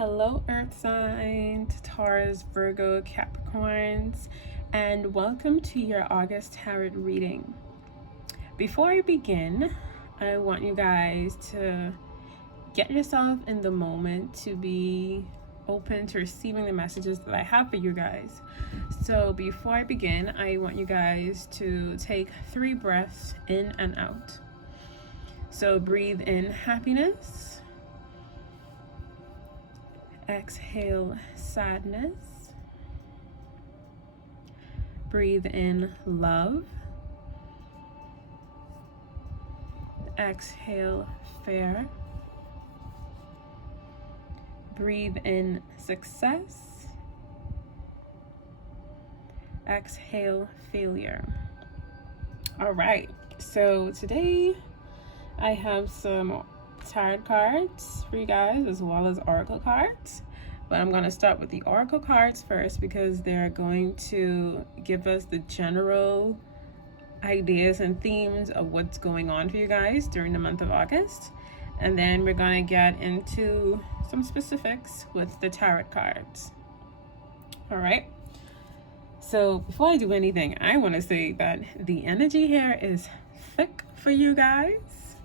Hello, Earth signs, Taurus, Virgo, Capricorns, and welcome to your August tarot reading. Before I begin, I want you guys to get yourself in the moment to be open to receiving the messages that I have for you guys. So before I begin, I want you guys to take 3 breaths in and out. So breathe in happiness. Exhale sadness. Breathe in love. Exhale fear. Breathe in success. Exhale failure. All right, so today I have some tarot cards for you guys as well as oracle cards, but I'm going to start with the oracle cards first because they're going to give us the general ideas and themes of what's going on for you guys during the month of August, and then we're going to get into some specifics with the tarot cards. All right, so before I do anything, I want to say that the energy here is thick for you guys.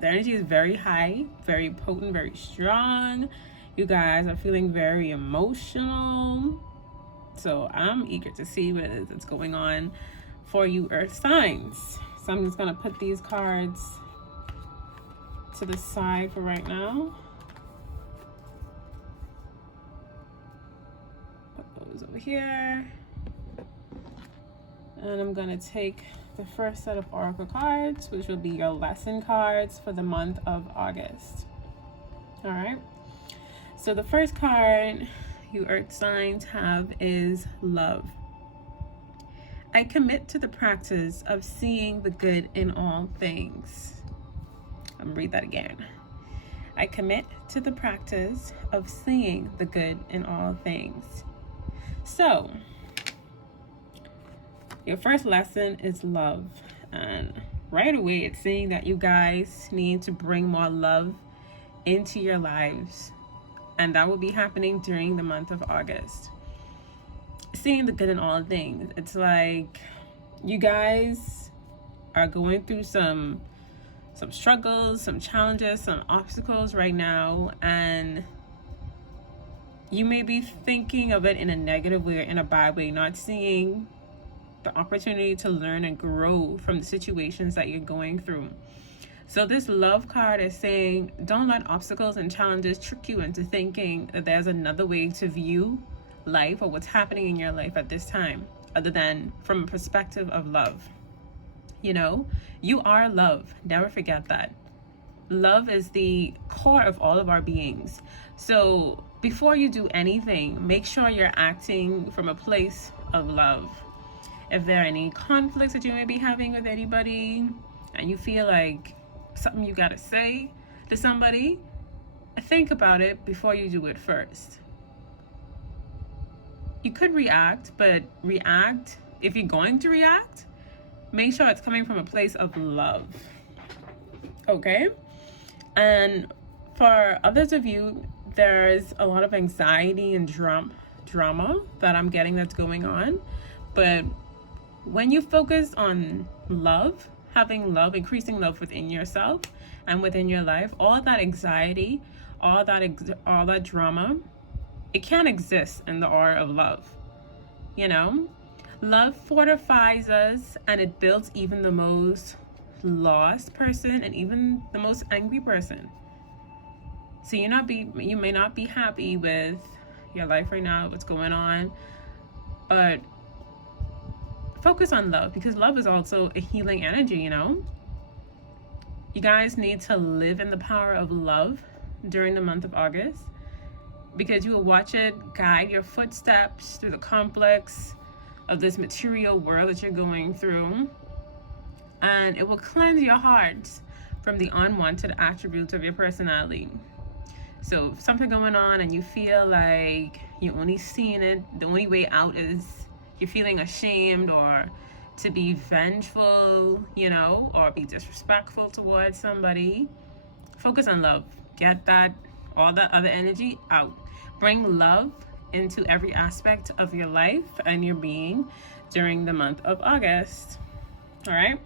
The energy is very high, very potent, very strong. You guys are feeling very emotional. So I'm eager to see what it is that's going on for you Earth signs. So I'm just gonna put these cards to the side for right now. Put those over here. And I'm gonna take the first set of oracle cards, which will be your lesson cards for the month of August. All right, so the first card you Earth signs have is love. I commit to the practice of seeing the good in all things. I'm gonna read that again. I commit to the practice of seeing the good in all things. So your first lesson is love, and right away it's saying that you guys need to bring more love into your lives, and that will be happening during the month of August. Seeing the good in all things, it's like you guys are going through some struggles, some challenges, some obstacles right now, and you may be thinking of it in a negative way or in a bad way, not seeing the opportunity to learn and grow from the situations that you're going through. So this love card is saying, don't let obstacles and challenges trick you into thinking that there's another way to view life or what's happening in your life at this time, other than from a perspective of love. You know, you are love. Never forget that. Love is the core of all of our beings. So before you do anything, make sure you're acting from a place of love. If there are any conflicts that you may be having with anybody and you feel like something you gotta say to somebody, think about it before you do it first. You could react, but if you're going to react, make sure it's coming from a place of love. Okay? And for others of you, there's a lot of anxiety and drama that I'm getting that's going on, but when you focus on love, having love, increasing love within yourself and within your life, all that anxiety, all that drama, it can't exist in the aura of love. You know, love fortifies us, and it builds even the most lost person and even the most angry person. So you may not be happy with your life right now, what's going on, but focus on love, because love is also a healing energy. You know, you guys need to live in the power of love during the month of August, because you will watch it guide your footsteps through the complex of this material world that you're going through, and it will cleanse your heart from the unwanted attributes of your personality. So if something going on and you feel like you're only seeing it, the only way out is you're feeling ashamed or to be vengeful, you know, or be disrespectful towards somebody, focus on love. Get that All the other energy out. Bring love into every aspect of your life and your being during the month of August. All right.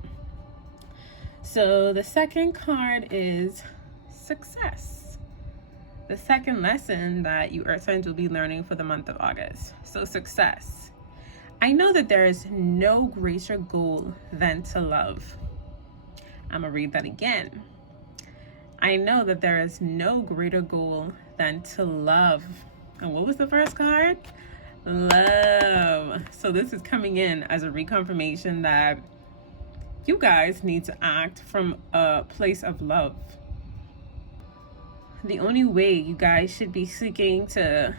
So the second card is success. The second lesson that you Earth signs will be learning for the month of August. So success. I know that there is no greater goal than to love. I'm going to read that again. I know that there is no greater goal than to love. And what was the first card? Love. So this is coming in as a reconfirmation that you guys need to act from a place of love. The only way you guys should be seeking to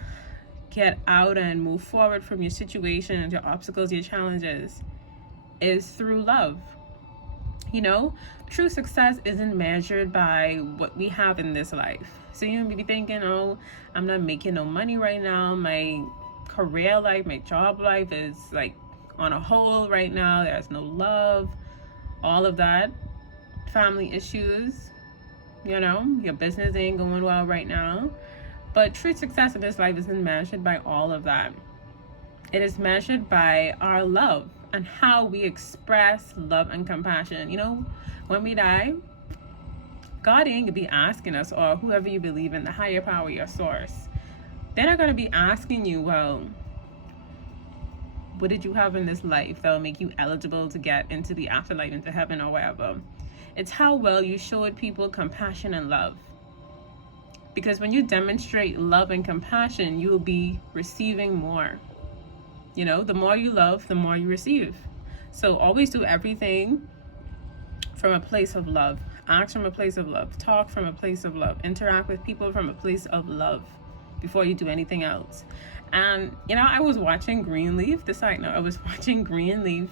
get out and move forward from your situations, your obstacles, your challenges is through love. You know, true success isn't measured by what we have in this life. So you may be thinking, oh, I'm not making no money right now. My career life, my job life is like on a hold right now. There's no love, all of that. Family issues, you know, your business ain't going well right now. But true success in this life isn't measured by all of that. It is measured by our love and how we express love and compassion. You know, when we die, God ain't gonna be asking us, or whoever you believe in, the higher power, your source, they're not gonna be asking you, well, what did you have in this life that will make you eligible to get into the afterlife, into heaven or wherever. It's how well you showed people compassion and love. Because when you demonstrate love and compassion, you will be receiving more. You know, the more you love, the more you receive. So always do everything from a place of love. Act from a place of love. Talk from a place of love. Interact with people from a place of love before you do anything else. And, you know, I was watching Greenleaf. I was watching Greenleaf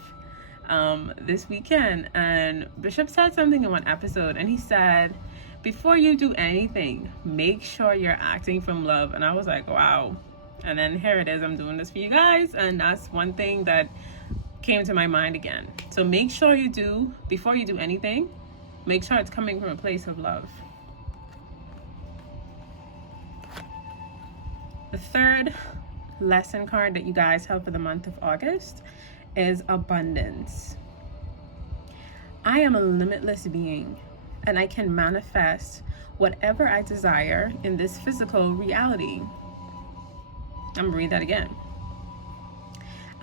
this weekend. And Bishop said something in one episode. And he said, before you do anything, make sure you're acting from love. And I was like, wow. And then here it is, I'm doing this for you guys. And that's one thing that came to my mind again. So make sure you do, before you do anything, make sure it's coming from a place of love. The third lesson card that you guys have for the month of August is abundance. I am a limitless being, and I can manifest whatever I desire in this physical reality. I'm gonna read that again.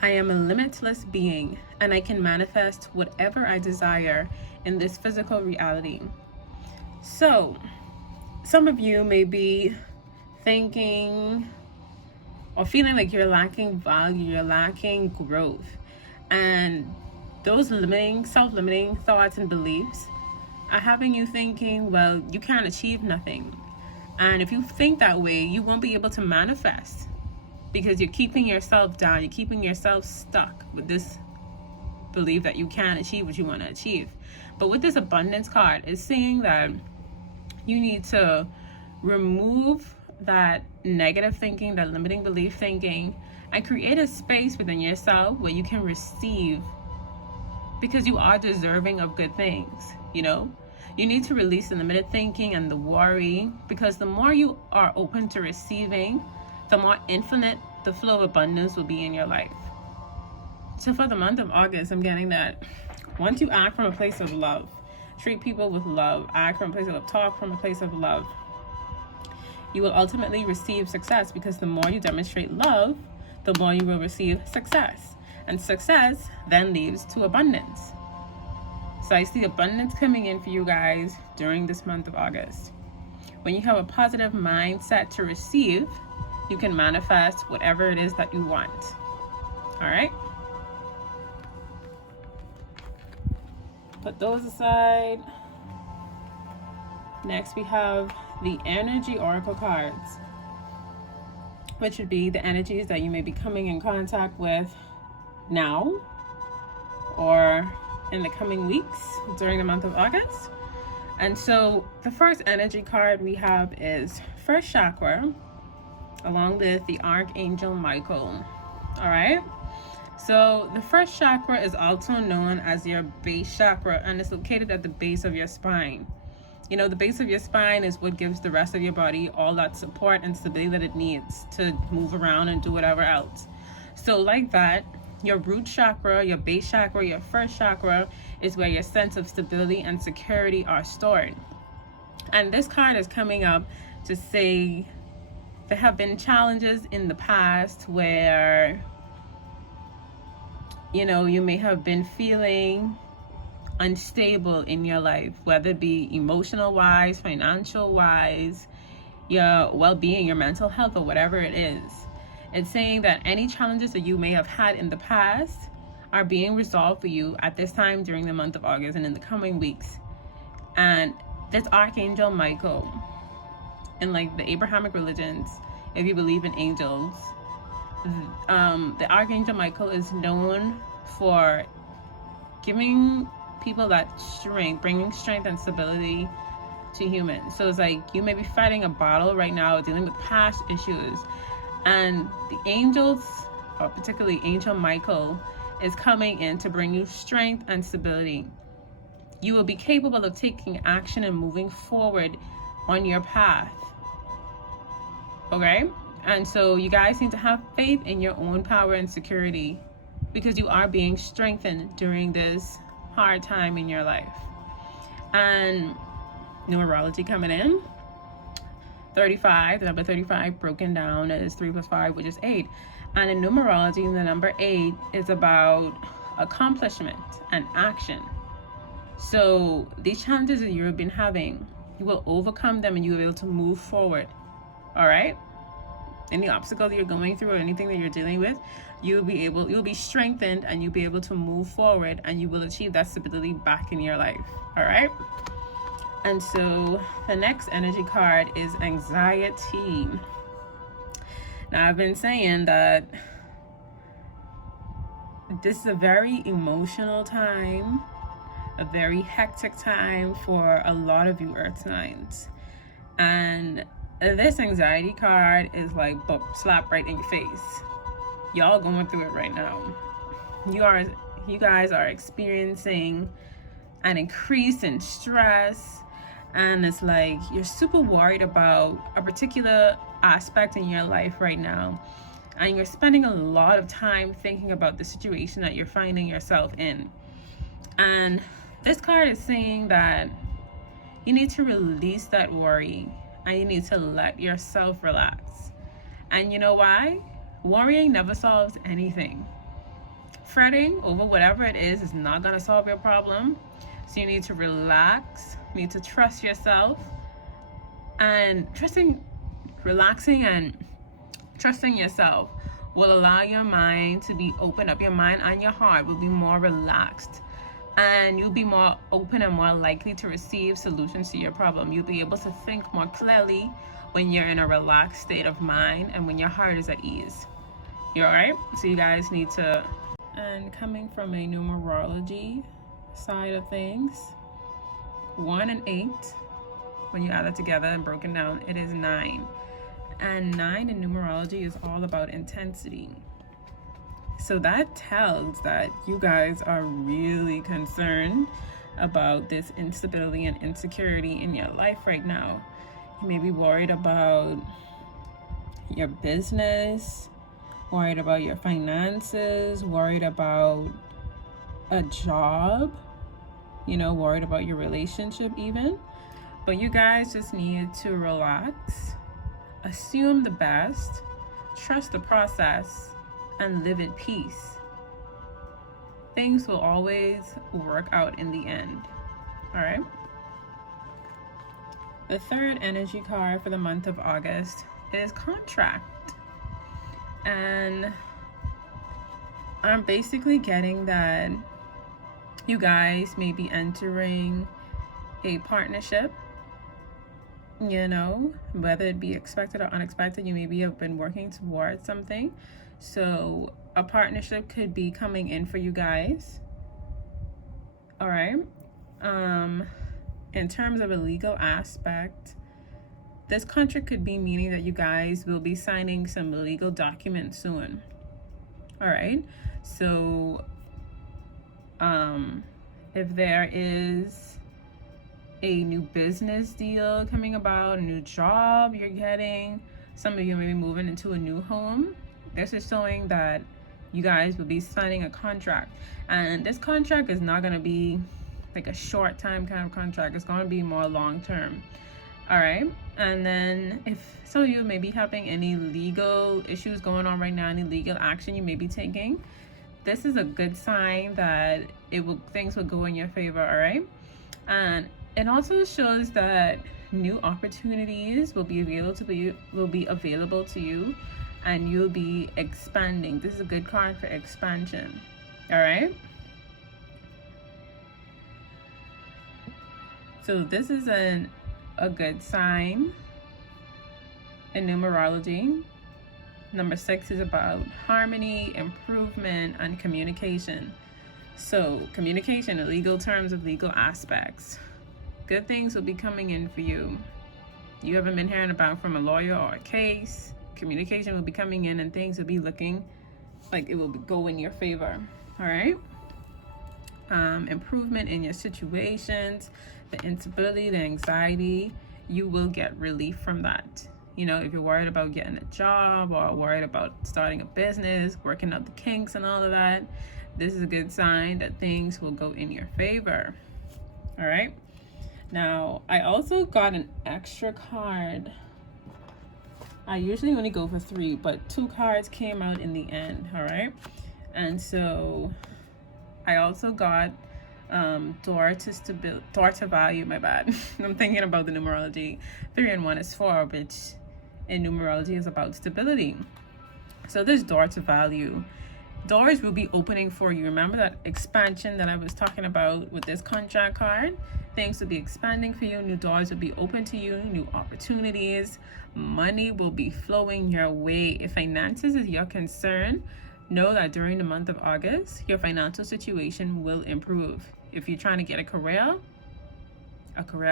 I am a limitless being, and I can manifest whatever I desire in this physical reality. So, some of you may be thinking or feeling like you're lacking value, you're lacking growth. And those self-limiting thoughts and beliefs are having you thinking, well, you can't achieve nothing. And if you think that way, you won't be able to manifest, because you're keeping yourself down, you're keeping yourself stuck with this belief that you can't achieve what you want to achieve. But with this abundance card, it's saying that you need to remove that negative thinking, that limiting belief thinking, and create a space within yourself where you can receive, because you are deserving of good things. You know, you need to release the limited thinking and the worry, because the more you are open to receiving, the more infinite the flow of abundance will be in your life. So for the month of August, I'm getting that once you act from a place of love, treat people with love, act from a place of love, talk from a place of love, you will ultimately receive success, because the more you demonstrate love, the more you will receive success. And success then leads to abundance. So I see abundance coming in for you guys during this month of August. When you have a positive mindset to receive, you can manifest whatever it is that you want. All right? Put those aside. Next, we have the energy oracle cards, which would be the energies that you may be coming in contact with now or in the coming weeks during the month of August. And so the first energy card we have is first chakra, along with the Archangel Michael. All right. So the first chakra is also known as your base chakra, and it's located at the base of your spine. You know, the base of your spine is what gives the rest of your body all that support and stability that it needs to move around and do whatever else. So like that, your root chakra, your base chakra, your first chakra is where your sense of stability and security are stored. And this card is coming up to say there have been challenges in the past where, you know, you may have been feeling unstable in your life, whether it be emotional wise, financial wise, your well-being, your mental health, or whatever it is. It's saying that any challenges that you may have had in the past are being resolved for you at this time during the month of August and in the coming weeks. And this Archangel Michael, in like the Abrahamic religions, if you believe in angels, the Archangel Michael is known for giving people that strength, bringing strength and stability to humans. So it's like you may be fighting a battle right now, dealing with past issues, and the angels, or particularly Angel Michael, is coming in to bring you strength and stability. You will be capable of taking action and moving forward on your path. Okay? And so you guys need to have faith in your own power and security, because you are being strengthened during this hard time in your life. And numerology coming in, 35, the number 35 broken down is 3 plus 5, which is 8. And in numerology, the number 8 is about accomplishment and action. So these challenges that you've been having, you will overcome them and you will be able to move forward. All right? Any obstacle that you're going through or anything that you're dealing with, you'll be strengthened and you'll be able to move forward, and you will achieve that stability back in your life. All right? And so the next energy card is anxiety. Now, I've been saying that this is a very emotional time, a very hectic time for a lot of you Earth signs. And this anxiety card is like slap right in your face. Y'all going through it right now. You guys are experiencing an increase in stress, and it's like you're super worried about a particular aspect in your life right now, and you're spending a lot of time thinking about the situation that you're finding yourself in. And this card is saying that you need to release that worry and you need to let yourself relax. And you know why? Worrying never solves anything. Fretting over whatever it is not going to solve your problem. So you need to relax, you need to trust yourself, and relaxing and trusting yourself will allow your mind to be open up. Your mind and your heart will be more relaxed, and you'll be more open and more likely to receive solutions to your problem. You'll be able to think more clearly when you're in a relaxed state of mind and when your heart is at ease. You all right? So you guys need to, and coming from a numerology side of things, 1 and 8, when you add it together and broken down, it is 9. And 9 in numerology is all about intensity. So that tells that you guys are really concerned about this instability and insecurity in your life right now. You may be worried about your business, worried about your finances, worried about a job, worried about your relationship even. But you guys just need to relax, assume the best, trust the process, and live at peace. Things will always work out in the end. All right? The third energy card for the month of August is contract. And I'm basically getting that you guys may be entering a partnership, whether it be expected or unexpected. You maybe have been working towards something. So a partnership could be coming in for you guys. All right. In terms of a legal aspect, this contract could be meaning that you guys will be signing some legal documents soon. All right. So if there is a new business deal coming about, a new job you're getting. Some of you may be moving into a new home. This is showing that you guys will be signing a contract, and this contract is not going to be like a short time kind of contract. It's going to be more long term. All right. And then if some of you may be having any legal issues going on right now, any legal action you may be taking, this is a good sign that things will go in your favor. All right. And it also shows that new opportunities will be available to you, and you'll be expanding. This is a good card for expansion. All right. So this is a good sign in numerology. Number 6 is about harmony, improvement, and communication. So communication in legal terms of legal aspects. Good things will be coming in for you. You haven't been hearing about from a lawyer or a case. Communication will be coming in, and things will be looking like it will go in your favor. All right. Improvement in your situations, the instability, the anxiety, you will get relief from that. You know, if you're worried about getting a job or worried about starting a business, working out the kinks and all of that, this is a good sign that things will go in your favor. All right. Now, I also got an extra card. I usually only go for 3, but 2 cards came out in the end. All right. And so I also got door to value. My bad. I'm thinking about the numerology. 3 and 1 is 4, which in numerology is about stability. So this door to value, doors will be opening for you. Remember that expansion that I was talking about with this contract card? Things will be expanding for you. New doors will be open to you. New opportunities. Money will be flowing your way. If finances is your concern, know that during the month of August, your financial situation will improve. If you're trying to get a career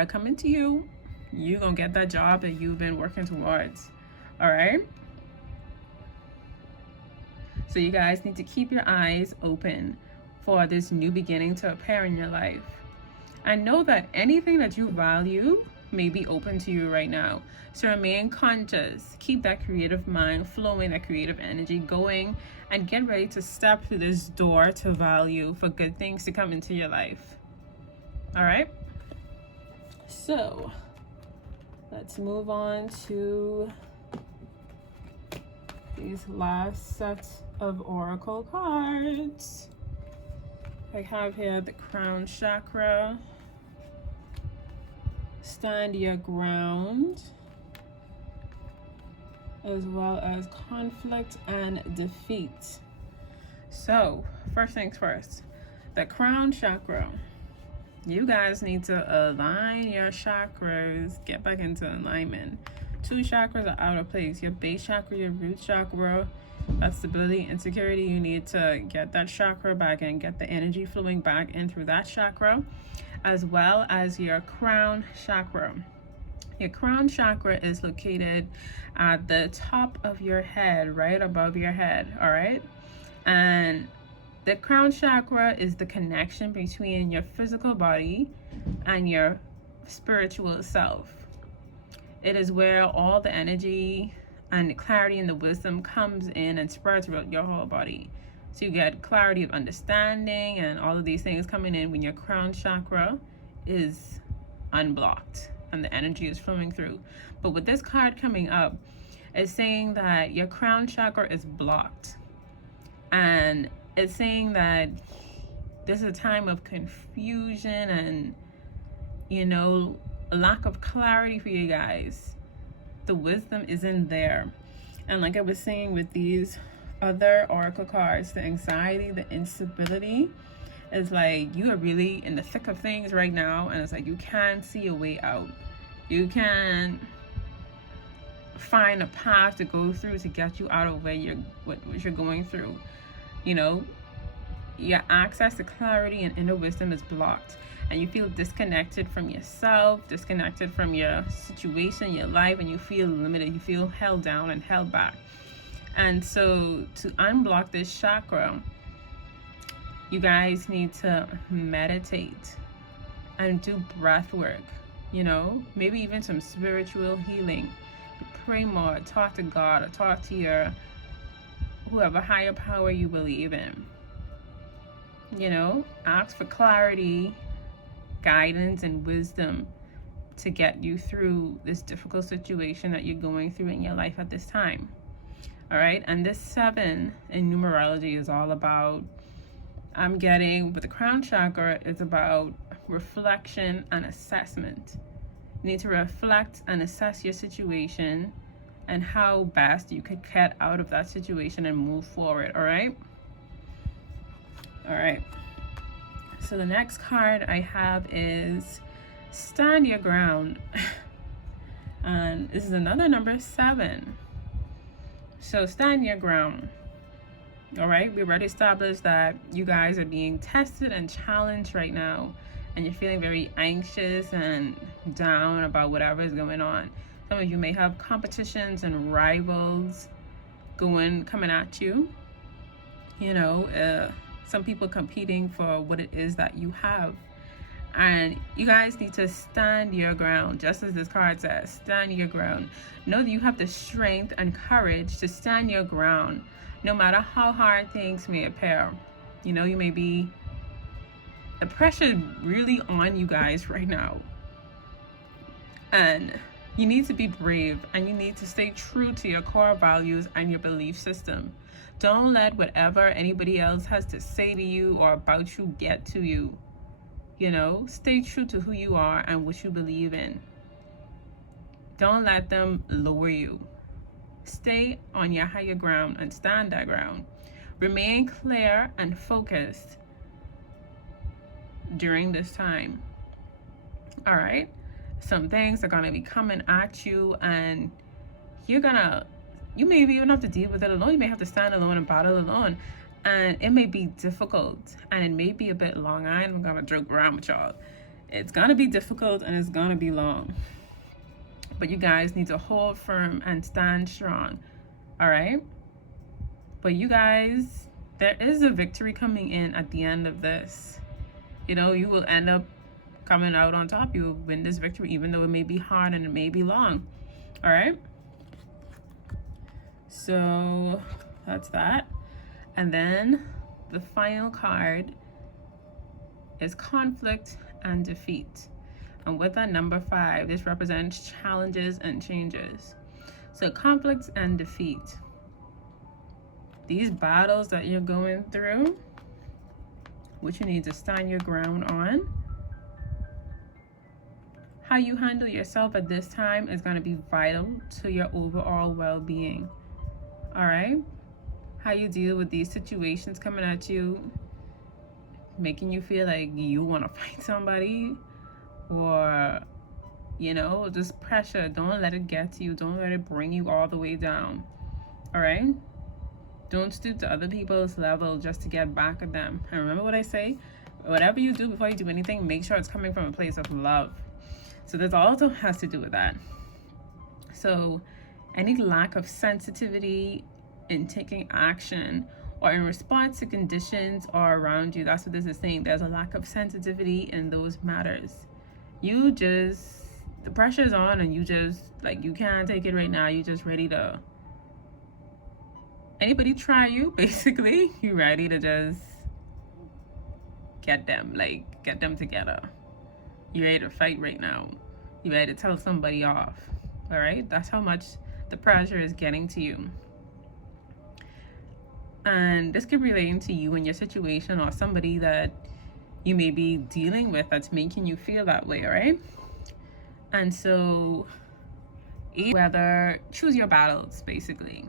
coming to you, you're going to get that job that you've been working towards. All right. So you guys need to keep your eyes open for this new beginning to appear in your life. And know that anything that you value may be open to you right now. So remain conscious. Keep that creative mind flowing, that creative energy going, and get ready to step through this door to value for good things to come into your life. All right. So let's move on to these last sets of oracle cards. I have here the crown chakra, stand your ground, as well as conflict and defeat. So first things first, the crown chakra. You guys need to align your chakras, get back into alignment. 2 chakras are out of place. Your base chakra, your root chakra, that's stability and security. You need to get that chakra back and get the energy flowing back in through that chakra, as well as your crown chakra. Your crown chakra is located at the top of your head, right above your head. All right. And the crown chakra is the connection between your physical body and your spiritual self. It is where all the energy and the clarity and the wisdom comes in and spreads throughout your whole body. So you get clarity of understanding and all of these things coming in when your crown chakra is unblocked and the energy is flowing through. But with this card coming up, it's saying that your crown chakra is blocked. And it's saying that this is a time of confusion and, you know, a lack of clarity for you guys. The wisdom isn't there. And like I was saying with these other oracle cards, the anxiety, the instability, it's like you are really in the thick of things right now, and it's like you can't see a way out. You can't find a path to go through to get you out of what you're going through. You know, your access to clarity and inner wisdom is blocked, and you feel disconnected from yourself, disconnected from your situation, your life, and you feel limited. You feel held down and held back. And so to unblock this chakra, you guys need to meditate and do breath work. you know, maybe even some spiritual healing. Pray more, talk to God, or talk to your whoever higher power you believe in. You know, ask for clarity, guidance, and wisdom to get you through this difficult situation that you're going through in your life at this time. All right, and this 7 in numerology is all about, I'm getting with the crown chakra, it's about reflection and assessment. You need to reflect and assess your situation and how best you could get out of that situation and move forward. All right. All right. So the next card I have is stand your ground. And this is another number 7. So stand your ground. All right. We already established that you guys are being tested and challenged right now, and you're feeling very anxious and down about whatever is going on. Some of you may have competitions and rivals coming at you. You know, some people competing for what it is that you have. And you guys need to stand your ground, just as this card says, stand your ground. Know that you have the strength and courage to stand your ground, no matter how hard things may appear. You know, you may be, the pressure is really on you guys right now. And you need to be brave, and you need to stay true to your core values and your belief system. Don't let whatever anybody else has to say to you or about you get to you. You know, stay true to who you are and what you believe in. Don't let them lower you. Stay on your higher ground and stand that ground. Remain clear and focused during this time. All right. Some things are going to be coming at you, and you may even have to deal with it alone. You may have to stand alone and battle alone, and it may be difficult, and it may be a bit long. I'm going to joke around with y'all. It's going to be difficult and it's going to be long, but you guys need to hold firm and stand strong. All right. But you guys, there is a victory coming in at the end of this. You know, you will end up coming out on top. You will win this victory, even though it may be hard and it may be long. All right. So that's that. And then the final card is conflict and defeat. And with that number 5, this represents challenges and changes. So conflicts and defeat. These battles that you're going through, what you need to stand your ground on. How you handle yourself at this time is going to be vital to your overall well-being. All right? How you deal with these situations coming at you, making you feel like you want to fight somebody, or, you know, just pressure. Don't let it get to you. Don't let it bring you all the way down. All right? Don't stoop to other people's level just to get back at them. And remember what I say? Whatever you do before you do anything, make sure it's coming from a place of love. So this also has to do with that. So any lack of sensitivity in taking action or in response to conditions or around you, that's what this is saying. There's a lack of sensitivity in those matters. The pressure is on, and you can't take it right now. You just ready to, anybody try you, basically, you ready to just get them together. You're ready to fight right now. You're ready to tell somebody off. All right? That's how much the pressure is getting to you. And this could relate to you in your situation, or somebody that you may be dealing with that's making you feel that way, all right? And so, whether choose your battles, basically.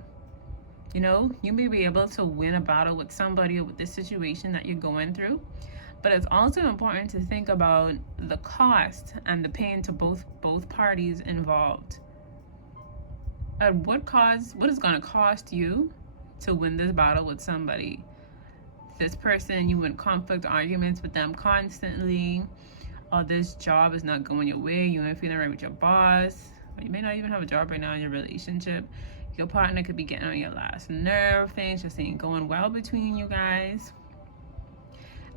You know, you may be able to win a battle with somebody or with this situation that you're going through, but it's also important to think about the cost and the pain to both parties involved. At what is going to cost you to win this battle with somebody? This person, you in conflict arguments with them constantly, or this job is not going your way, you ain't feeling right with your boss, or you may not even have a job right now in your relationship. Your partner could be getting on your last nerve, things just ain't going well between you guys.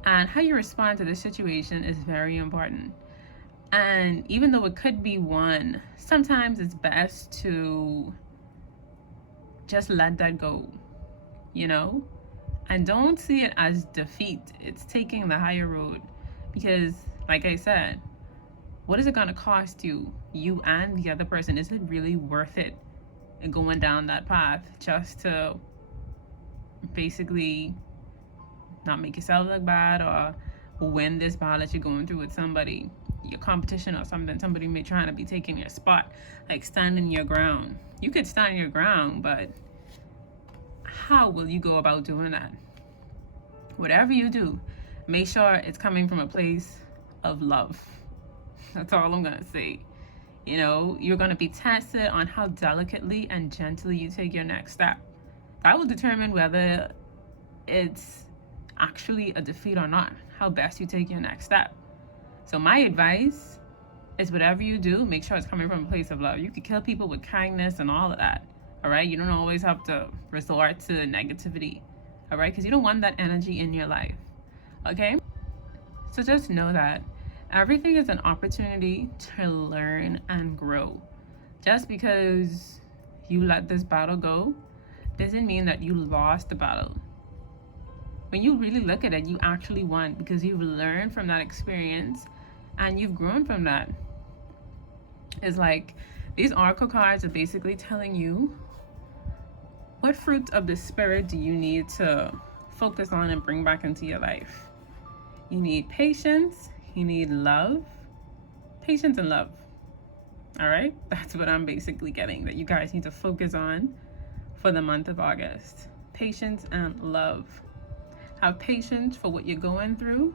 And how you respond to this situation is very important. And even though it could be one, sometimes it's best to just let that go, you know? And don't see it as defeat. It's taking the higher road. Because, like I said, what is it going to cost you and the other person? Is it really worth it going down that path just to basically not make yourself look bad or win this battle that you're going through with somebody, your competition or something? Somebody may try to be taking your spot, like standing your ground. You could stand your ground, but how will you go about doing that? Whatever you do, make sure it's coming from a place of love. That's all I'm gonna say. You know, you're gonna be tested on how delicately and gently you take your next step. That will determine whether it's actually a defeat or not, how best you take your next step. So my advice is, whatever you do, make sure it's coming from a place of love. You can kill people with kindness and all of that, all right? You don't always have to resort to negativity, all right? Because you don't want that energy in your life, okay? So just know that everything is an opportunity to learn and grow. Just because you let this battle go doesn't mean that you lost the battle. When you really look at it, you actually won, because you've learned from that experience and you've grown from that. It's like these oracle cards are basically telling you, what fruit of the spirit do you need to focus on and bring back into your life? You need patience, you need love, patience and love. All right, that's what I'm basically getting, that you guys need to focus on for the month of August. Patience and love. Have patience for what you're going through.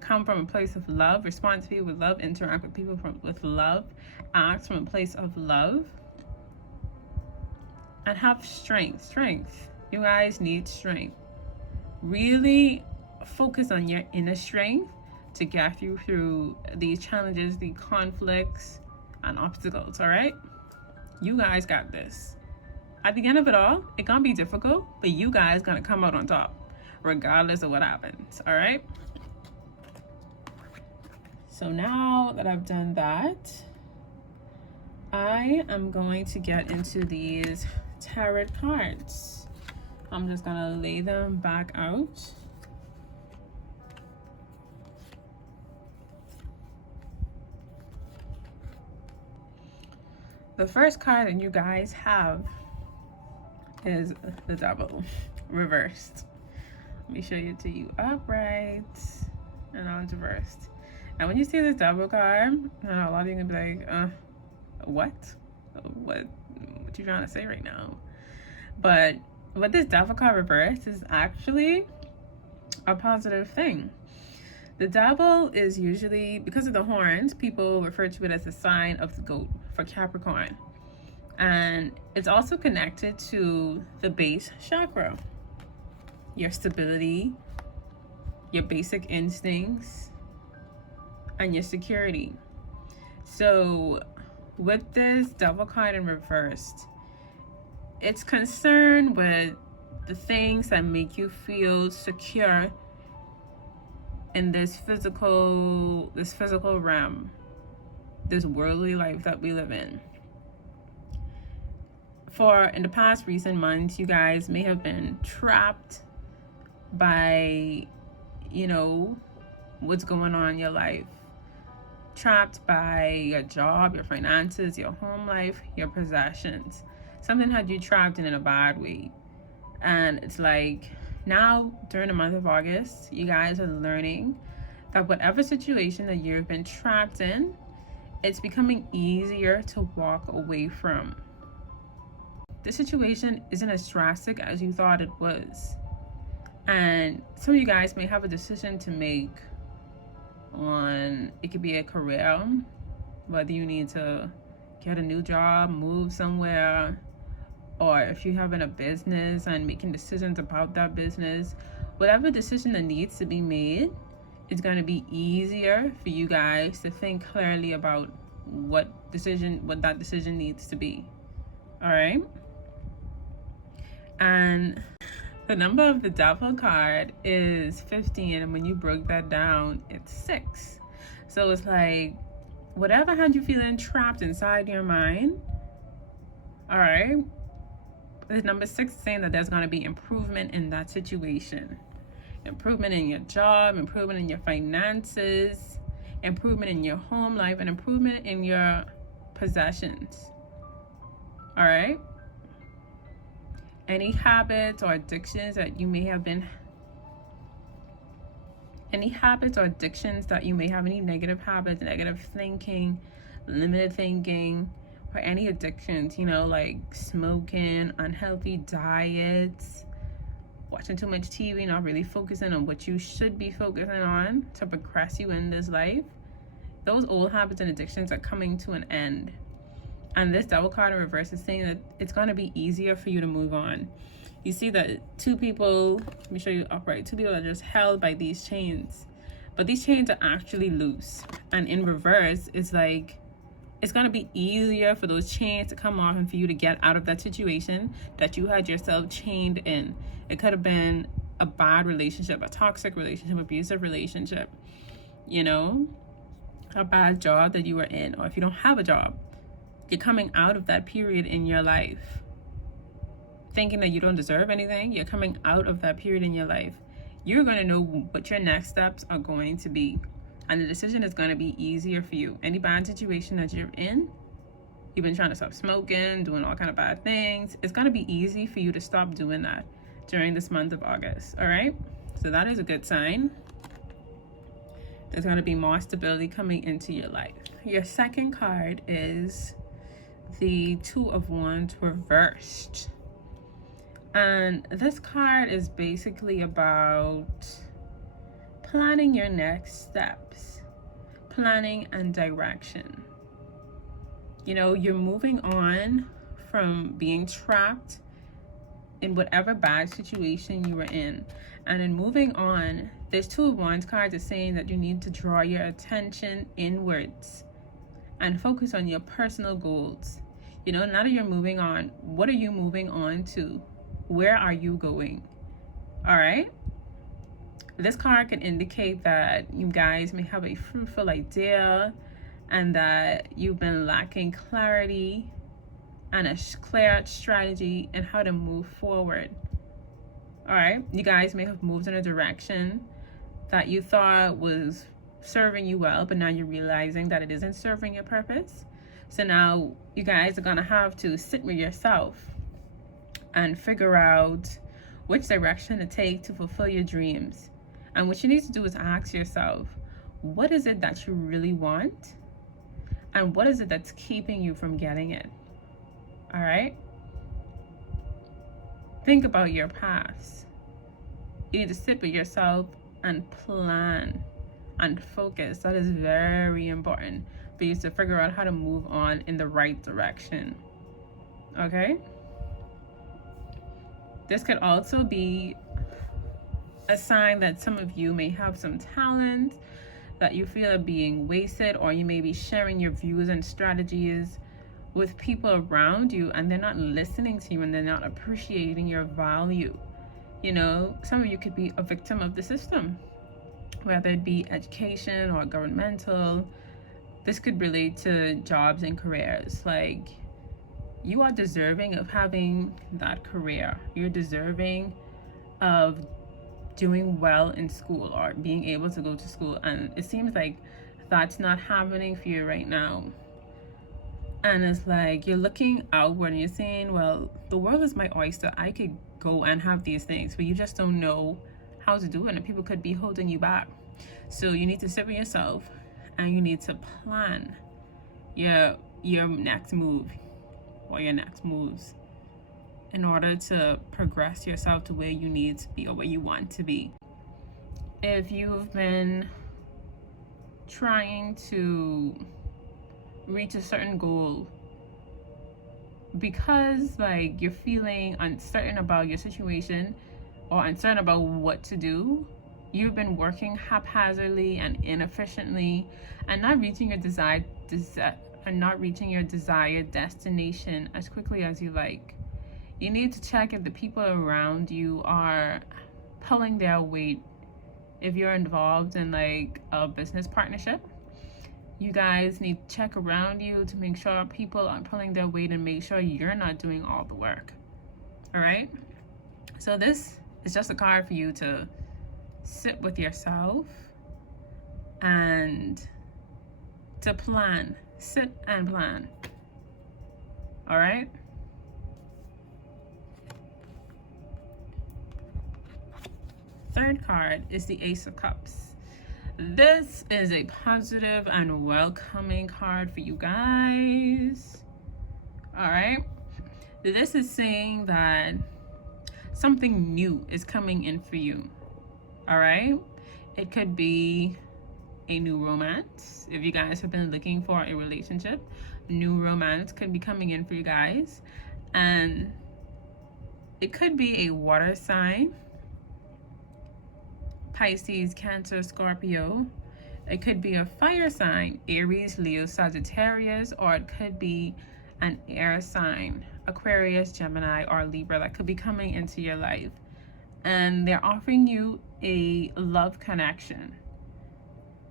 Come from a place of love. Respond to people with love. Interact with people with love. Act from a place of love. And have strength. Strength. You guys need strength. Really focus on your inner strength to get you through these challenges, the conflicts, and obstacles, all right? You guys got this. At the end of it all, it's gonna be difficult, but you guys gonna come out on top, regardless of what happens, all right? So now that I've done that, I am going to get into these tarot cards. I'm just gonna lay them back out. The first card that you guys have is the Devil reversed. Let me show it to you upright and on reversed. And when you see this Devil card, a lot of you are gonna be like, what you trying to say right now? But what this Devil card reversed is actually a positive thing. The Devil is usually, because of the horns, people refer to it as the sign of the goat for Capricorn. And it's also connected to the base chakra, your stability, your basic instincts, and your security. So with this Devil card in reversed, it's concerned with the things that make you feel secure in this physical realm, this worldly life that we live in. In the past recent months, you guys may have been trapped by, what's going on in your life. Trapped by your job, your finances, your home life, your possessions. Something had you trapped in a bad way. And it's like, now, during the month of August, you guys are learning that whatever situation that you've been trapped in, it's becoming easier to walk away from. This situation isn't as drastic as you thought it was. And some of you guys may have a decision to make on, it could be a career, whether you need to get a new job, move somewhere, or if you're having a business and making decisions about that business. Whatever decision that needs to be made, it's going to be easier for you guys to think clearly about what that decision needs to be. All right? And the number of the Devil card is 15, and when you broke that down, it's 6. So it's like, whatever had you feeling trapped inside your mind, all right, the number 6 is saying that there's going to be improvement in that situation. Improvement in your job, improvement in your finances, improvement in your home life, and improvement in your possessions. All right? Any habits or addictions that you may have any negative habits, negative thinking, limited thinking, or any addictions, like smoking, unhealthy diets, watching too much TV, not really focusing on what you should be focusing on to progress you in this life. Those old habits and addictions are coming to an end. And this Devil card in reverse is saying that it's going to be easier for you to move on. You see that 2 people, let me show you upright, 2 people are just held by these chains. But these chains are actually loose. And in reverse, it's like, it's going to be easier for those chains to come off and for you to get out of that situation that you had yourself chained in. It could have been a bad relationship, a toxic relationship, abusive relationship, a bad job that you were in, or if you don't have a job, you're coming out of that period in your life thinking that you don't deserve anything. You're coming out of that period in your life. You're going to know what your next steps are going to be, and the decision is going to be easier for you. Any bad situation that you're in, you've been trying to stop smoking, doing all kind of bad things, it's going to be easy for you to stop doing that during this month of August. All right, so that is a good sign. There's going to be more stability coming into your life. Your second card is the 2 of Wands reversed. And this card is basically about planning your next steps, planning and direction. You're moving on from being trapped in whatever bad situation you were in. And in moving on, there's 2 of Wands cards is saying that you need to draw your attention inwards and focus on your personal goals. Now that you're moving on, what are you moving on to? Where are you going? All right? This card can indicate that you guys may have a fruitful idea and that you've been lacking clarity and a clear strategy in how to move forward. All right? You guys may have moved in a direction that you thought was serving you well, but now you're realizing that it isn't serving your purpose. So now you guys are going to have to sit with yourself and figure out which direction to take to fulfill your dreams. And what you need to do is ask yourself, what is it that you really want? And what is it that's keeping you from getting it? All right? Think about your past. You need to sit with yourself and plan and focus. That is very important for you to figure out how to move on in the right direction. Okay? This could also be a sign that some of you may have some talent that you feel are being wasted, or you may be sharing your views and strategies with people around you and they're not listening to you and they're not appreciating your value. Some of you could be a victim of the system, whether it be education or governmental. This could relate to jobs and careers. Like, you are deserving of having that career. You're deserving of doing well in school or being able to go to school. And it seems like that's not happening for you right now. And it's like you're looking outward and you're saying, well, the world is my oyster. I could go and have these things, but you just don't know how to do it. And people could be holding you back. So you need to sit with yourself and you need to plan your next move or your next moves in order to progress yourself to where you need to be or where you want to be. If you've been trying to reach a certain goal because like you're feeling uncertain about your situation or uncertain about what to do, you've been working haphazardly and inefficiently and not reaching your desired destination as quickly as you like. You need to check if the people around you are pulling their weight. If you're involved in like a business partnership, You guys need to check around you to make sure people are pulling their weight and make sure you're not doing all the work. All right? So this is just a card for you to sit with yourself and to plan. Sit and plan. All right? Third card is the Ace of Cups. This is a positive and welcoming card for you guys. All right? This is saying that something new is coming in for you. All right? It could be a new romance. If you guys have been looking for a relationship, new romance could be coming in for you guys. And it could be a water sign. Pisces, Cancer, Scorpio. It could be a fire sign, Aries, Leo, Sagittarius, or it could be an air sign, Aquarius, Gemini, or Libra, that could be coming into your life. And they're offering you a love connection.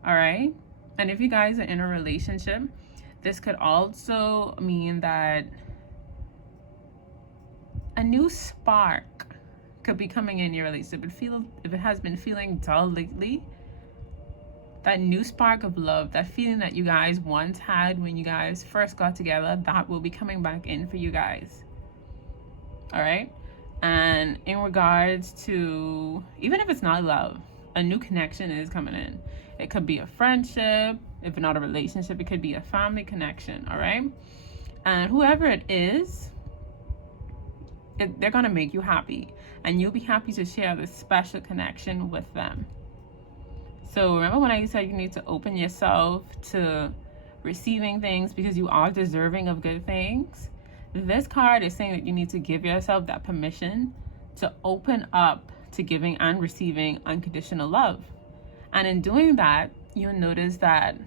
All right? And if you guys are in a relationship, this could also mean that a new spark could be coming in your relationship. If it has been feeling dull lately, that new spark of love, that feeling that you guys once had when you guys first got together, that will be coming back in for you guys. All right? And in regards to, even if it's not love, a new connection is coming in. It could be a friendship. If not a relationship, it could be a family connection. All right? And whoever it is, they're going to make you happy. And you'll be happy to share this special connection with them. So remember when I said you need to open yourself to receiving things because you are deserving of good things? This card is saying that you need to give yourself that permission to open up to giving and receiving unconditional love. And in doing that, you'll notice that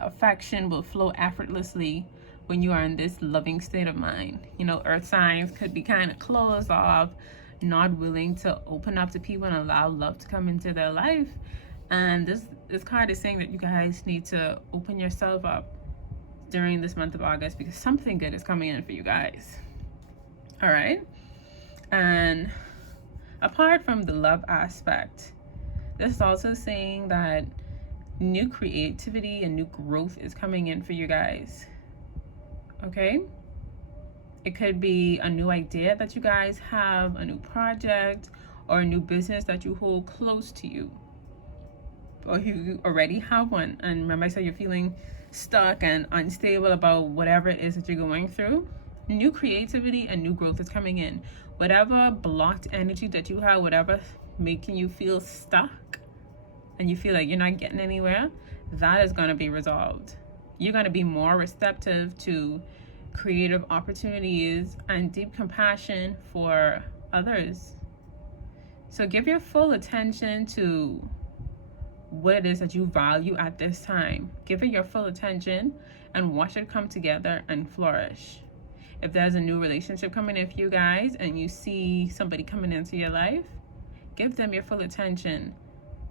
affection will flow effortlessly when you are in this loving state of mind. You know, earth signs could be kind of closed off, not willing to open up to people and allow love to come into their life. And this card is saying that you guys need to open yourself up during this month of August because something good is coming in for you guys. All right? And apart from the love aspect, this is also saying that new creativity and new growth is coming in for you guys. Okay? It could be a new idea that you guys have, a new project, or a new business that you hold close to you. Or you already have one. And remember I said you're feeling stuck and unstable about whatever it is that you're going through. New creativity and new growth is coming in. Whatever blocked energy that you have, whatever making you feel stuck and you feel like you're not getting anywhere, that is going to be resolved. You're going to be more receptive to creative opportunities and deep compassion for others. So give your full attention to what it is that you value at this time. Give it your full attention and watch it come together and flourish. If there's a new relationship coming in for you guys and you see somebody coming into your life, give them your full attention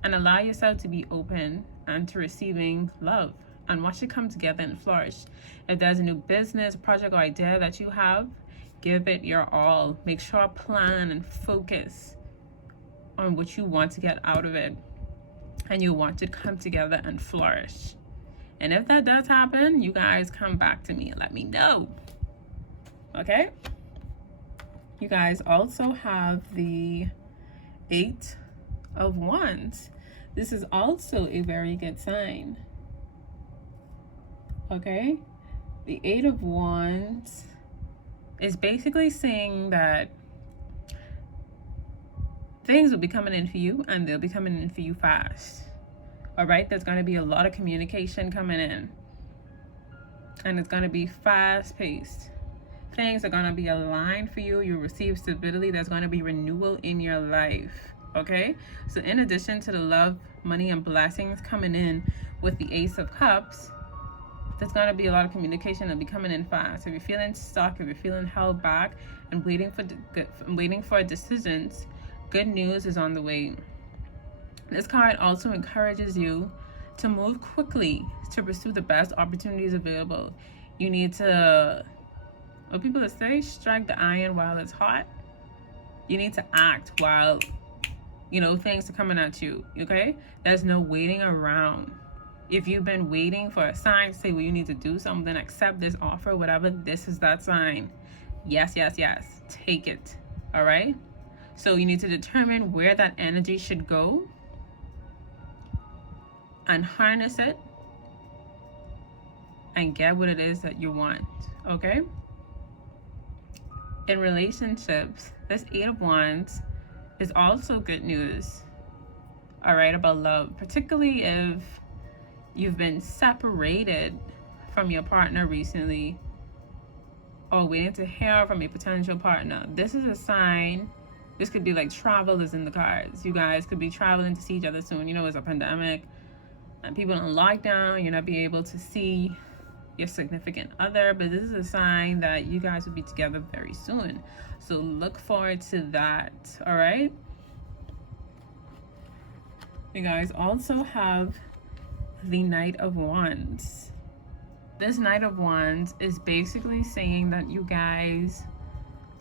and allow yourself to be open and to receiving love. And watch it come together and flourish. If there's a new business, project, or idea that you have, give it your all. Make sure plan and focus on what you want to get out of it. And you want it to come together and flourish. And if that does happen, you guys come back to me and let me know. Okay? You guys also have the 8 of Wands. This is also a very good sign. Okay, the 8 of Wands is basically saying that things will be coming in for you and they'll be coming in for you fast. All right, there's going to be a lot of communication coming in and it's going to be fast paced. Things are going to be aligned for you. You'll receive stability. There's going to be renewal in your life. Okay, so in addition to the love, money, and blessings coming in with the Ace of Cups, there's going to be a lot of communication that'll be coming in fast. If you're feeling stuck, if you're feeling held back and waiting for decisions, good news is on the way. This card also encourages you to move quickly to pursue the best opportunities available. You need to, what people say, strike the iron while it's hot. You need to act while, you know, things are coming at you, okay? There's no waiting around. If you've been waiting for a sign to say, well, you need to do something, accept this offer, whatever, this is that sign. Yes, yes, yes, take it, all right? So you need to determine where that energy should go and harness it and get what it is that you want, okay? In relationships, this 8 of Wands is also good news, all right, about love, particularly if you've been separated from your partner recently or waiting to hear from a potential partner. This is a sign. This could be like travel is in the cards. You guys could be traveling to see each other soon. You know, it's a pandemic and people on lockdown. You're not be able to see your significant other, but this is a sign that you guys will be together very soon. So look forward to that, all right? You guys also have the Knight of Wands. This Knight of Wands is basically saying that you guys,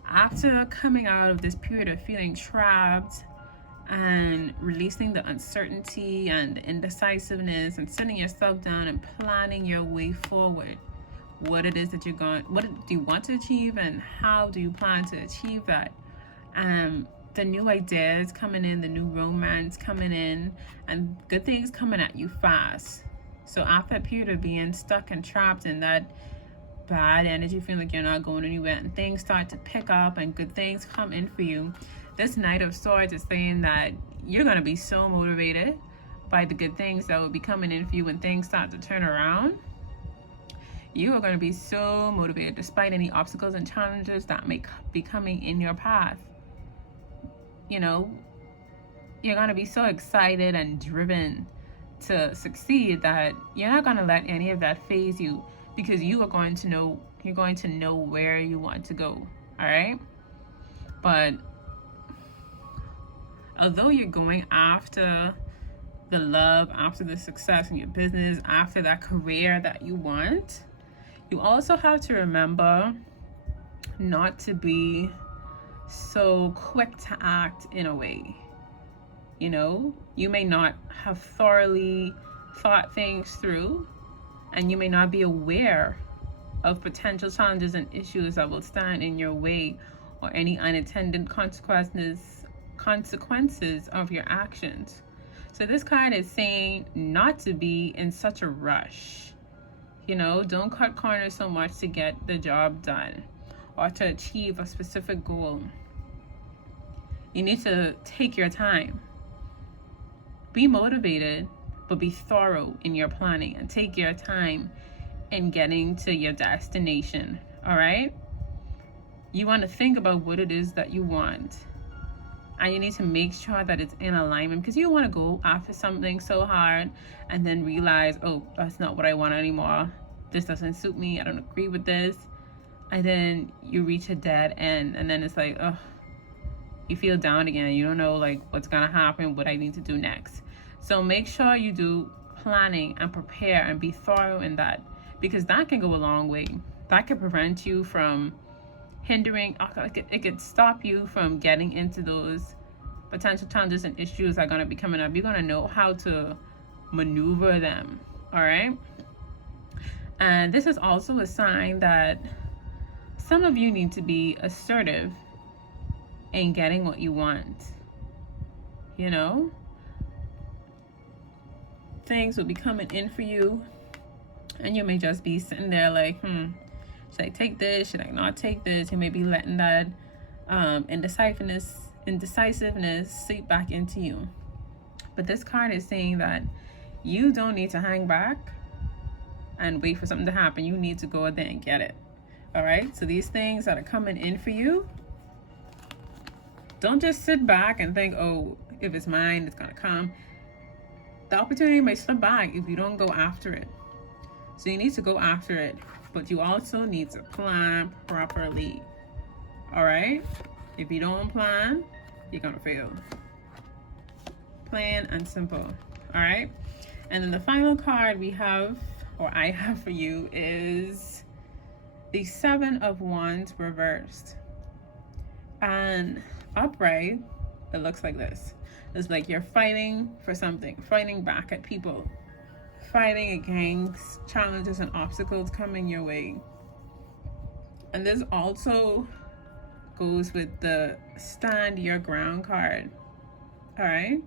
after coming out of this period of feeling trapped and releasing the uncertainty and indecisiveness and sitting yourself down and planning your way forward, what it is that you're going, what do you want to achieve and how do you plan to achieve that? The new ideas coming in, the new romance coming in, and good things coming at you fast. So after a period of being stuck and trapped in that bad energy, feeling like you're not going anywhere, and things start to pick up and good things come in for you, this Knight of Swords is saying that you're going to be so motivated by the good things that will be coming in for you when things start to turn around. You are going to be so motivated despite any obstacles and challenges that may be coming in your path. You know, you're going to be so excited and driven to succeed that you're not going to let any of that phase you, because you are going to know, you're going to know where you want to go, all right? But although you're going after the love, after the success in your business, after that career that you want, you also have to remember not to be so quick to act in a way. You know, you may not have thoroughly thought things through, and you may not be aware of potential challenges and issues that will stand in your way, or any unintended consequences of your actions. So this card is saying not to be in such a rush. You know, don't cut corners so much to get the job done or to achieve a specific goal. You need to take your time. Be motivated, but be thorough in your planning and take your time in getting to your destination, all right? You want to think about what it is that you want, and you need to make sure that it's in alignment, because you don't want to go after something so hard and then realize, oh, that's not what I want anymore. This doesn't suit me. I don't agree with this. And then you reach a dead end, and then it's like, oh, you feel down again. You don't know like what's gonna happen, what I need to do next. So make sure you do planning and prepare and be thorough in that, because that can go a long way. That could prevent you from hindering, it could stop you from getting into those potential challenges and issues that are going to be coming up. You're going to know how to maneuver them, all right? And this is also a sign that some of you need to be assertive in getting what you want. You know, things will be coming in for you, and you may just be sitting there like, should I take this? Should I not take this? You may be letting that indecisiveness seep back into you. But this card is saying that you don't need to hang back and wait for something to happen. You need to go out there and get it. All right? So these things that are coming in for you, don't just sit back and think, oh, if it's mine, it's going to come. The opportunity may slip by if you don't go after it. So you need to go after it, but you also need to plan properly. All right? If you don't plan, you're going to fail. Plain and simple. All right? And then the final card we have, or I have for you, is the Seven of Wands reversed. And upright, it looks like this. It's like you're fighting for something, fighting back at people, fighting against challenges and obstacles coming your way. And this also goes with the stand your ground card. All right,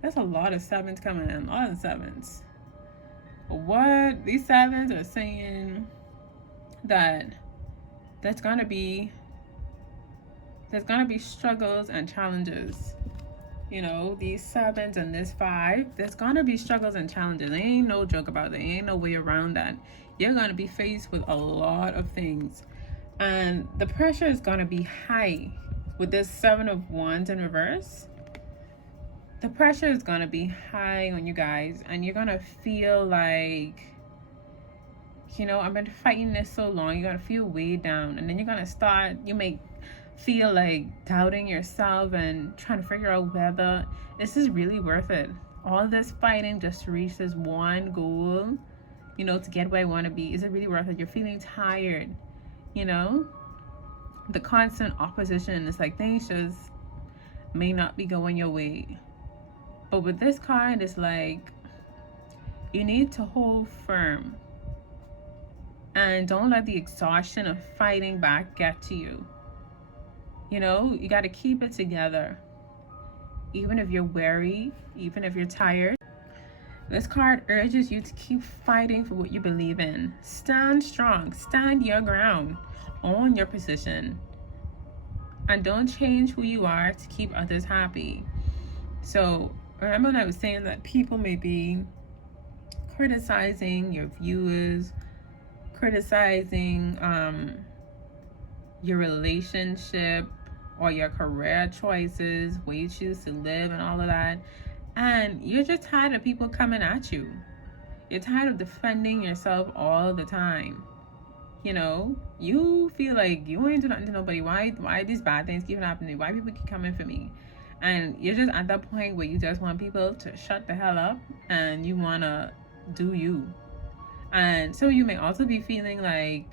that's a lot of sevens coming in, a lot of sevens. What these sevens are saying, that there's gonna be struggles and challenges. You know, these sevens and this five, there's gonna be struggles and challenges. There ain't no joke about it. There ain't no way around that. You're gonna be faced with a lot of things, and the pressure is gonna be high with this Seven of Wands in reverse. The pressure is gonna be high on you guys, and you're gonna feel like, you know, I've been fighting this so long. You're gonna feel weighed down, and then you're gonna start, you may feel like doubting yourself and trying to figure out whether this is really worth it. All this fighting just to reach this one goal, you know, to get where I want to be. Is it really worth it? You're feeling tired, you know? The constant opposition is like things just may not be going your way. But with this card, it's like you need to hold firm and don't let the exhaustion of fighting back get to you. You know, you got to keep it together. Even if you're weary, even if you're tired. This card urges you to keep fighting for what you believe in. Stand strong, stand your ground, own your position, and don't change who you are to keep others happy. So remember when I was saying that people may be criticizing your viewers, criticizing your relationship or your career choices, where you choose to live and all of that. And you're just tired of people coming at you. You're tired of defending yourself all the time. You know, you feel like you ain't doing nothing to nobody. Why these bad things keep happening? Why people keep coming for me? And you're just at that point where you just want people to shut the hell up and you want to do you. And so you may also be feeling like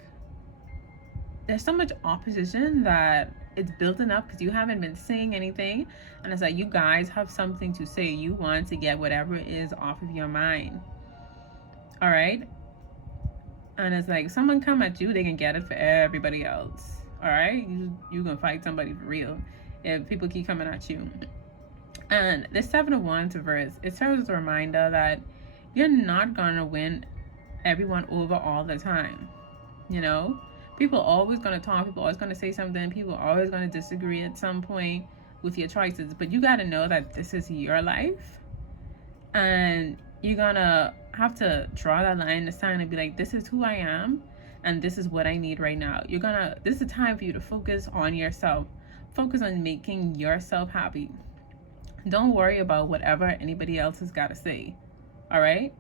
there's so much opposition that it's building up because you haven't been saying anything, and it's like you guys have something to say. You want to get whatever is off of your mind. All right, and it's like someone come at you, they can get it for everybody else. All right, you gonna fight somebody for real if people keep coming at you. And the Seven of Wands reverse, it serves as a reminder that you're not gonna win everyone over all the time. You know, people are always going to talk, people are always going to say something, people are always going to disagree at some point with your choices, but you got to know that this is your life, and you're going to have to draw that line in the sand and be like, this is who I am, and this is what I need right now. This is a time for you to focus on yourself, focus on making yourself happy. Don't worry about whatever anybody else has got to say. All right?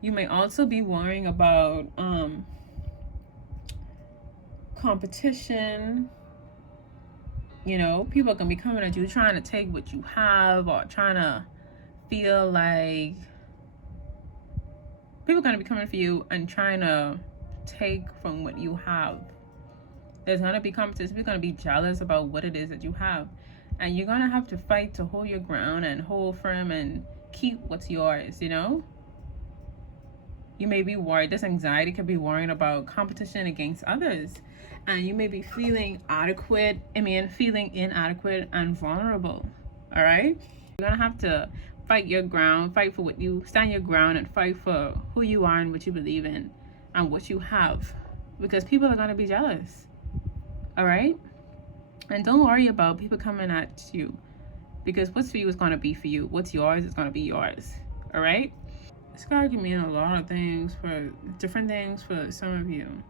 You may also be worrying about competition. You know, people are going to be coming at you trying to take what you have, or trying to feel like people are going to be coming for you and trying to take from what you have. There's going to be competition. People are going to be jealous about what it is that you have. And you're going to have to fight to hold your ground and hold firm and keep what's yours, you know? You may be worried. This anxiety could be worrying about competition against others. And you may be feeling feeling inadequate and vulnerable. All right? You're going to have to fight your ground, stand your ground and fight for who you are and what you believe in and what you have. Because people are going to be jealous. All right? And don't worry about people coming at you. Because what's for you is going to be for you. What's yours is going to be yours. All right? This card can mean a lot of things, for different things for some of you.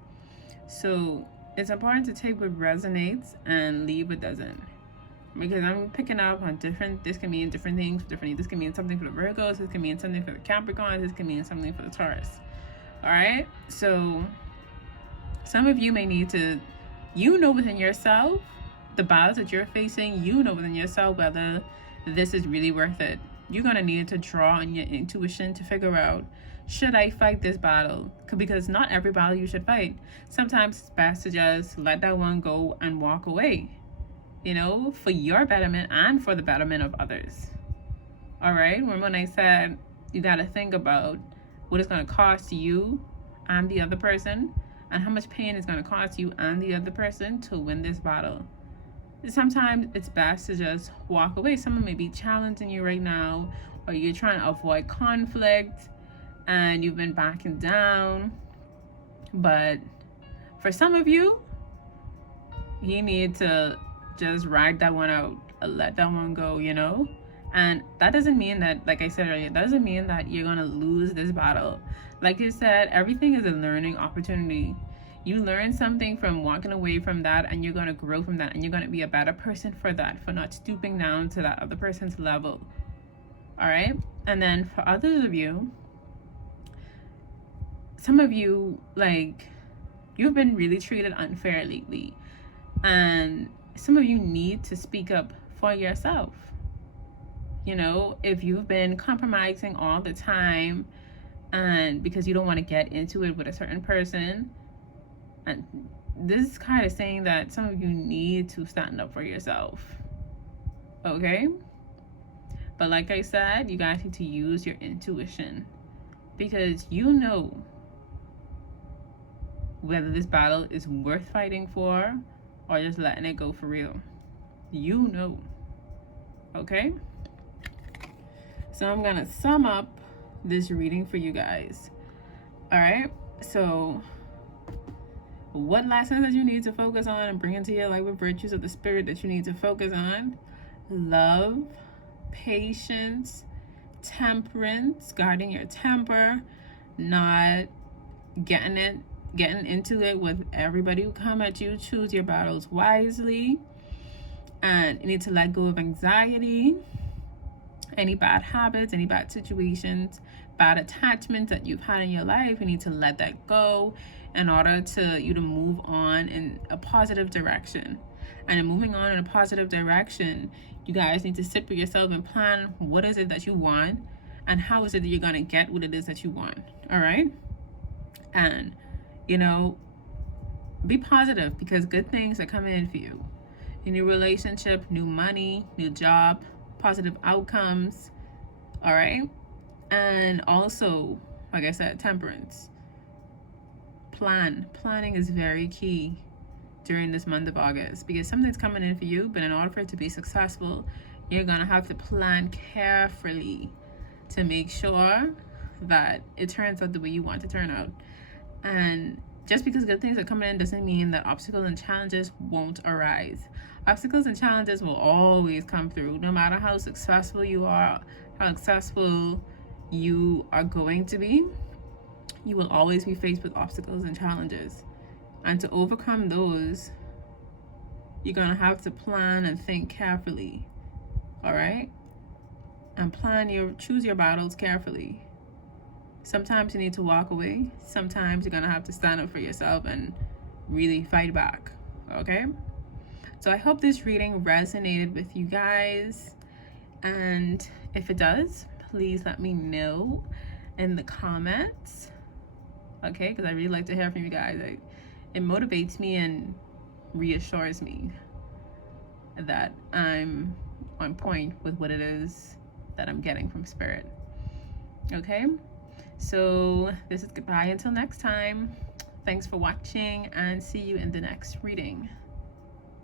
So it's important to take what resonates and leave what doesn't. Because I'm picking up on this can mean different things for different. This can mean something for the Virgos. This can mean something for the Capricorn. This can mean something for the Taurus. All right? So some of you may need to, within yourself, the battles that you're facing, you know within yourself whether this is really worth it. You're going to need to draw on your intuition to figure out, should I fight this battle? Because not every battle you should fight. Sometimes it's best to just let that one go and walk away, you know, for your betterment and for the betterment of others. All right? Remember when I said you got to think about what it's going to cost you and the other person, and how much pain it's going to cost you and the other person to win this battle. Sometimes it's best to just walk away. Someone may be challenging you right now, or you're trying to avoid conflict and you've been backing down. But for some of you, you need to just ride that one out, let that one go, you know? And that doesn't mean that, like I said earlier, that doesn't mean that you're gonna lose this battle. Like you said, everything is a learning opportunity. You learn something from walking away from that, and you're gonna grow from that, and you're gonna be a better person for that, for not stooping down to that other person's level. All right? And then for others of you, some of you, like, you've been really treated unfair lately, and some of you need to speak up for yourself. You know, if you've been compromising all the time, and because you don't want to get into it with a certain person, and this is kind of saying that some of you need to stand up for yourself. Okay? But like I said, you guys need to use your intuition, because you know whether this battle is worth fighting for or just letting it go for real. You know. Okay? So I'm gonna sum up this reading for you guys. All right? So what lessons that you need to focus on and bring into your life with virtues of the spirit that you need to focus on? Love, patience, temperance, guarding your temper, not getting into it with everybody who come at you. Choose your battles wisely. And you need to let go of anxiety, any bad habits, any bad situations, bad attachments that you've had in your life. You need to let that go in order to you to move on in a positive direction. And in moving on in a positive direction, you guys need to sit with yourself and plan, what is it that you want, and how is it that you're going to get what it is that you want. All right? And, you know, be positive, because good things are coming in for you. A new relationship, new money, new job, positive outcomes. All right? And also, like I said, temperance. Planning is very key during this month of August, because something's coming in for you, but in order for it to be successful, you're gonna have to plan carefully to make sure that it turns out the way you want to turn out. And just because good things are coming in doesn't mean that obstacles and challenges won't arise. Obstacles and challenges will always come through, no matter how successful you are, how successful you are going to be. You will always be faced with obstacles and challenges. And to overcome those, you're going to have to plan and think carefully. All right? And choose your battles carefully. Sometimes you need to walk away. Sometimes you're going to have to stand up for yourself and really fight back. Okay? So I hope this reading resonated with you guys. And if it does, please let me know in the comments. Okay? Because I really like to hear from you guys. It motivates me and reassures me that I'm on point with what it is that I'm getting from spirit. Okay? So this is goodbye until next time. Thanks for watching, and see you in the next reading.